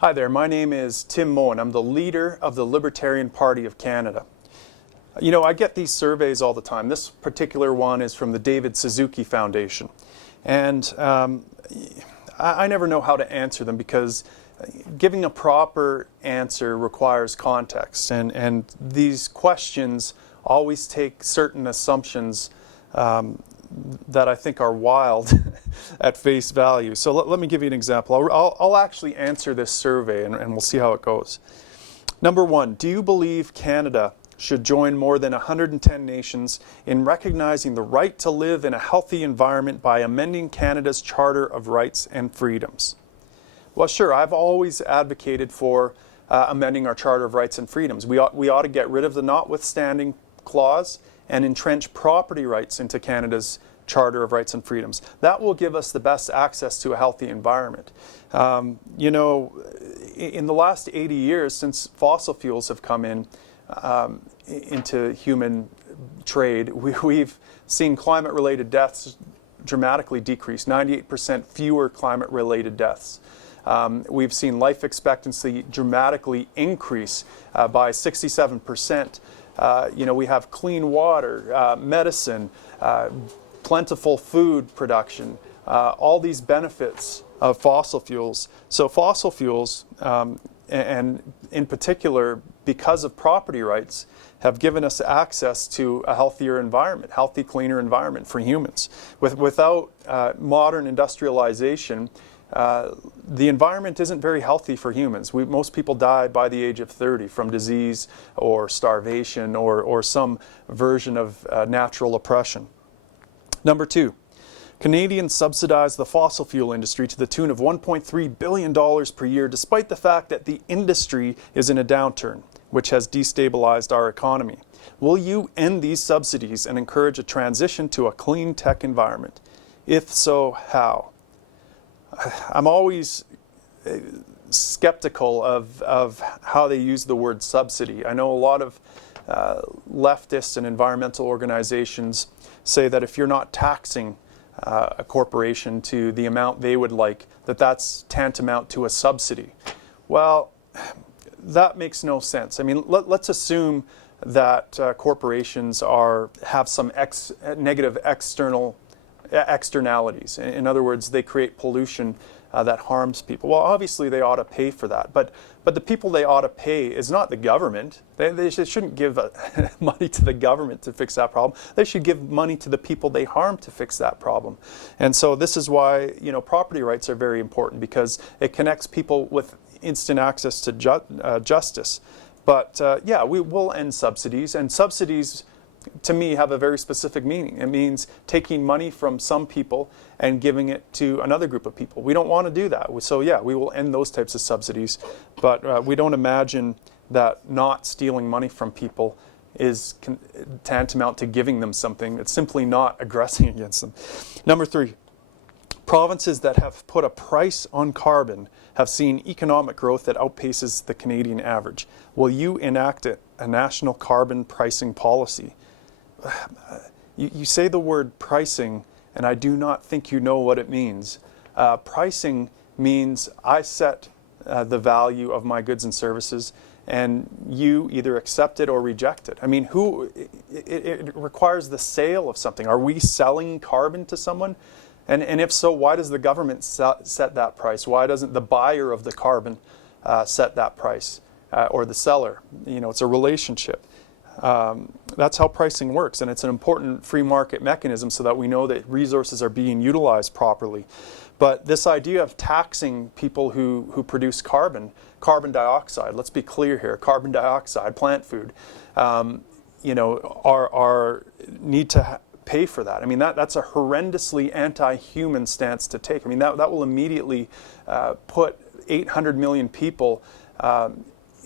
Hi there, my name is Tim Moen. I'm the leader of the Libertarian Party of Canada. You know, I get these surveys all the time. This particular one is from the David Suzuki Foundation. And I never know how to answer them because giving a proper answer requires context. And these questions always take certain assumptions that I think are wild at face value. So let me give you an example. I'll actually answer this survey and we'll see how it goes. Number one, do you believe Canada should join more than 110 nations in recognizing the right to live in a healthy environment by amending Canada's Charter of Rights and Freedoms? Well, sure, I've always advocated for amending our Charter of Rights and Freedoms. We ought to get rid of the notwithstanding clause and entrench property rights into Canada's Charter of Rights and Freedoms. That will give us the best access to a healthy environment. You know, in the last 80 years, since fossil fuels have come into human trade, we've seen climate-related deaths dramatically decrease, 98% fewer climate-related deaths. We've seen life expectancy dramatically increase by 67%. You know, we have clean water, medicine, plentiful food production, all these benefits of fossil fuels. So fossil fuels, and in particular, because of property rights, have given us access to a healthier environment, healthy, cleaner environment for humans. Without modern industrialization, the environment isn't very healthy for humans. Most people die by the age of 30 from disease or starvation or some version of natural oppression. Number two, Canadians subsidize the fossil fuel industry to the tune of $1.3 billion per year, despite the fact that the industry is in a downturn, which has destabilized our economy. Will you end these subsidies and encourage a transition to a clean tech environment? If so, how? I'm always skeptical of how they use the word subsidy. I know a lot of leftist and environmental organizations say that if you're not taxing a corporation to the amount they would like, that's tantamount to a subsidy. Well, that makes no sense. I mean, let's assume that corporations have some negative externalities. In other words, they create pollution that harms people. Well, obviously they ought to pay for that, but the people they ought to pay is not the government. They shouldn't give money to the government to fix that problem. They should give money to the people they harm to fix that problem. And so this is why, you know, property rights are very important, because it connects people with instant access to justice. But yeah, we will end subsidies, and subsidies to me have a very specific meaning. It means taking money from some people and giving it to another group of people. We don't want to do that. So yeah, we will end those types of subsidies, but we don't imagine that not stealing money from people is tantamount to giving them something. It's simply not aggressing against them. Number three, provinces that have put a price on carbon have seen economic growth that outpaces the Canadian average. Will you enact a national carbon pricing policy? You say the word pricing, and I do not think you know what it means. Pricing means I set the value of my goods and services, and you either accept it or reject it. I mean, it requires the sale of something. Are we selling carbon to someone? And if so, why does the government set that price? Why doesn't the buyer of the carbon set that price, or the seller? You know, it's a relationship. That's how pricing works, and it's an important free market mechanism so that we know that resources are being utilized properly. But this idea of taxing people who produce carbon dioxide, let's be clear here, carbon dioxide, plant food, you know, need to pay for that. I mean, that's a horrendously anti-human stance to take. I mean, that will immediately put 800 million people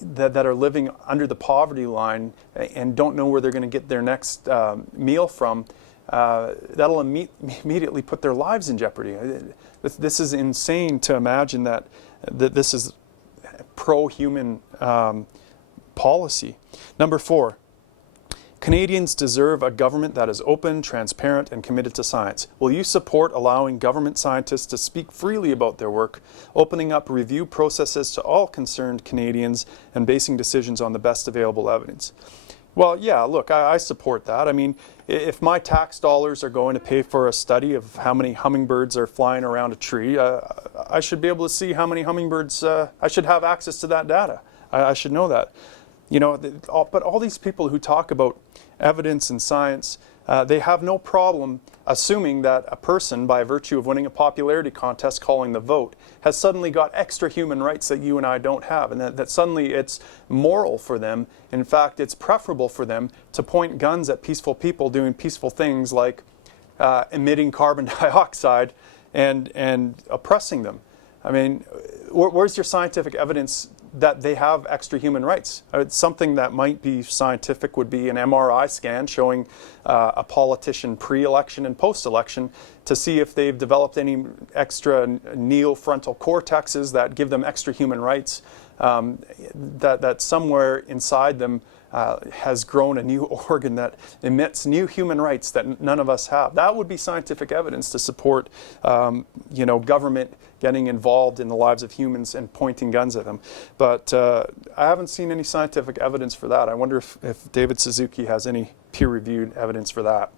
that are living under the poverty line and don't know where they're going to get their next meal from. That'll immediately put their lives in jeopardy. This is insane to imagine that this is pro-human policy. Number four, Canadians deserve a government that is open, transparent, and committed to science. Will you support allowing government scientists to speak freely about their work, opening up review processes to all concerned Canadians, and basing decisions on the best available evidence? Well, yeah, look, I support that. I mean, if my tax dollars are going to pay for a study of how many hummingbirds are flying around a tree, I should be able to see how many hummingbirds, I should have access to that data. I should know that. You know, but all these people who talk about evidence and science, they have no problem assuming that a person, by virtue of winning a popularity contest, calling the vote, has suddenly got extra human rights that you and I don't have, and that suddenly it's moral for them. In fact, it's preferable for them to point guns at peaceful people doing peaceful things like emitting carbon dioxide and oppressing them. I mean, where's your scientific evidence that they have extra human rights? Something that might be scientific would be an MRI scan showing a politician pre-election and post-election to see if they've developed any extra neofrontal cortexes that give them extra human rights, that somewhere inside them has grown a new organ that emits new human rights that none of us have. That would be scientific evidence to support, you know, government getting involved in the lives of humans and pointing guns at them. But I haven't seen any scientific evidence for that. I wonder if David Suzuki has any peer-reviewed evidence for that.